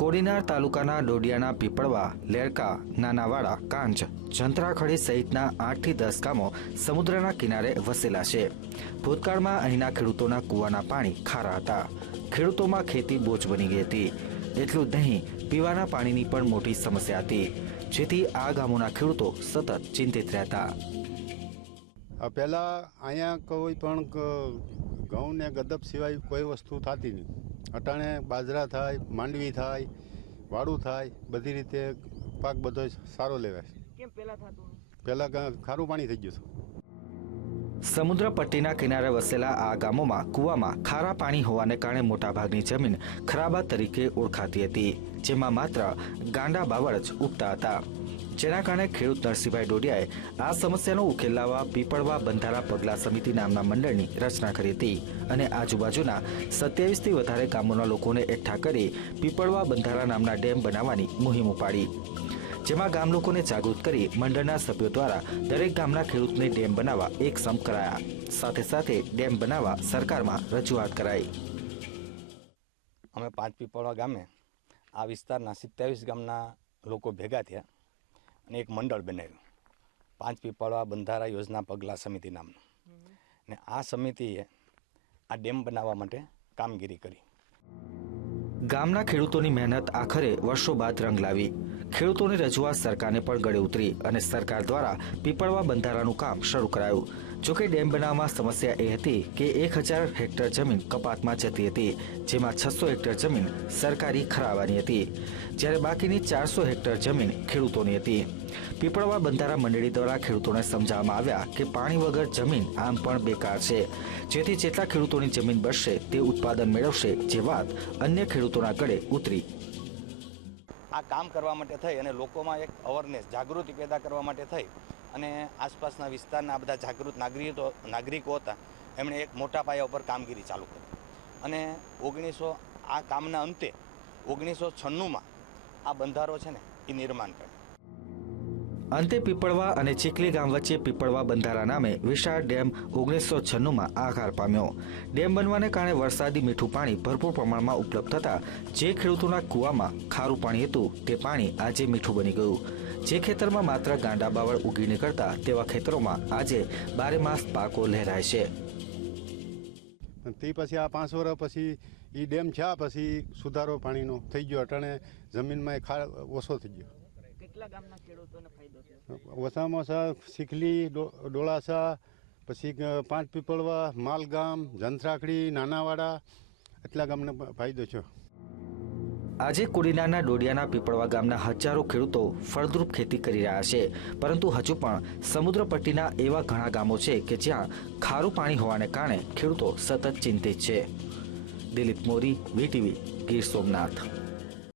કોડીનાર તાલુકાના ડોડિયાના પીપળવા, લેરકા, નાનાવાડા કાંચ જંત્રાખડી સહિતના આઠથી દસ ગામો સમુદ્રના કિનારે વસેલા છે. ભૂતકાળમાં અહીંના ખેડૂતોના કૂવાના પાણી ખારા હતા. ખેડૂતોમાં ખેતી બોજ બની ગઈ હતી. એટલું જ નહીં, પીવાના પાણીની પણ મોટી સમસ્યા હતી. જેથી આ ગામોના ખેડૂતો સતત ચિંતિત રહેતા. પહેલાં અહીંયા કોઈ પણ ઘઉં ને ગદબ સિવાય કોઈ વસ્તુ થતી નહીં. અટાણે બાજરા થાય માંડવી થાય વાડું થાય બધી રીતે પાક બધો સારો લેવાય. કેમ પેલા થતું પહેલાં ખારું પાણી થઈ ગયું હતું સમુદ્ર પટ્ટીના કિનારે વસેલા આ ગામોમાં કૂવામાં ખારા પાણી હોવાને કારણે મોટાભાગની જમીન ખરાબા તરીકે ઓળખાતી હતી જેમાં માત્ર ગાંડા બાવળ જ ઉગતા હતા. જેના કારણે ખેડૂત નરસિંહભાઈ ડોડિયાએ આ સમસ્યાનો ઉકેલ લાવવા, પીપળવા, બંધારા પગલા સમિતિ નામના મંડળની રચના કરી હતી અને આજુબાજુના સત્યાવીસથી વધારે ગામોના લોકોને એકઠા કરી પીપળવા, બંધારા નામના ડેમ બનાવવાની મુહિમ ઉપાડી. જેમાં ગામ લોકોને જાગૃત કરી મંડળના સભ્યો દ્વારા દરેક ગામના ખેડૂતને ડેમ બનાવવા એક સમ કરાયા. સાથે સાથે ડેમ બનાવવા સરકારમાં રજૂઆત કરાઈ. અમે પાંચ પીપળવા ગામે આ વિસ્તારના સિત્યાવીસ ગામના લોકો ભેગા થયા. અને એક મંડળ બનાવ્યું પાંચ પીપળવા બંધારા યોજના પગલાં સમિતિ નામનું. ને આ સમિતિએ આ ડેમ બનાવવા માટે કામગીરી કરી. ગામના ખેડૂતોની મહેનત આખરે વર્ષો બાદ રંગ લાવી. ખેડૂતોની રજૂઆત સરકારને પણ ગળે ઉતરી અને સરકાર દ્વારા પીપળવા બંધારાનું કામ શરૂ કરાયું. જોકે ડેમ બનાવવામાં સમસ્યા એ હતી કે એક હજાર હેક્ટર જમીન કપાતમાં જતી હતી, જેમાં છસો હેક્ટર જમીન સરકારી ખરાવાની હતી. જ્યારે બાકીની ચારસો હેક્ટર જમીન ખેડૂતોની હતી. પીપળવા બંધારા મંડળી દ્વારા ખેડૂતોને સમજાવવામાં આવ્યા કે પાણી વગર જમીન આમ પણ બેકાર છે. જેથી જેટલા ખેડૂતોની જમીન બચશે, તે ઉત્પાદન મેળવશે જે વાત અન્ય ખેડૂતોના ગળે ઉતરી. આ કામ કરવા માટે થઈ અને લોકોમાં એક અવેરનેસ જાગૃતિ પેદા કરવા માટે થઈ. અને આસપાસના વિસ્તારના બધા જાગૃત નાગરિકો નાગરિકો હતા, એમણે એક મોટા પાયા ઉપર કામગીરી ચાલુ કરી. અને ઓગણીસો આ કામના અંતે, ઓગણીસો છન્નુંમાં આ બંધારો છે ને, એ નિર્માણ કર્યો. અંતે પીપળવા અને ચીખલી ગામ વચ્ચે પીપળવા બંધારા નામે વિશાળ ડેમ ઓગણીસો છન્નુંમાં આકાર પામ્યો. ડેમ બનવાને કારણે વરસાદી મીઠું પાણી ભરપૂર પ્રમાણમાં ઉપલબ્ધ થતાં જે ખેડૂતોના કૂવામાં ખારું પાણી હતું તે પાણી આજે મીઠું બની ગયું. જે ખેતરમાં માત્ર ગાંડા બાવળ ઉગી નીકળતા તેવા ખેતરોમાં આજે બારે માસ પાકો લહેરાય છે. તે પછી આ પાંચ વર્ષ પછી એ ડેમ છે પછી સુધારો પાણીનો થઈ ગયો અટાણે જમીનમાં એ ખાર ઓછો થઈ ગયો. કેટલા ગામના ખેડૂતોને ફાયદો થયો? ઓછામાં ઓછા શીખલી ડોળાસા પછી પાંચ પીપળવા માલગામ જંથરાખડી નાનાવાડા એટલા ગામને ફાયદો છે આજે કુડીનાના ડોડિયાના પીપળવા ગામના હજારો ખેડૂતો ફળદ્રુપ ખેતી કરી રહ્યા છે. પરંતુ હજુ પણ સમુદ્ર પટ્ટીના એવા ઘણા ગામો છે કે જ્યાં ખારું પાણી હોવાને કારણે ખેડૂતો સતત ચિંતિત છે. દિલીપ મોરી, વીટીવી, ગીર સોમનાથ.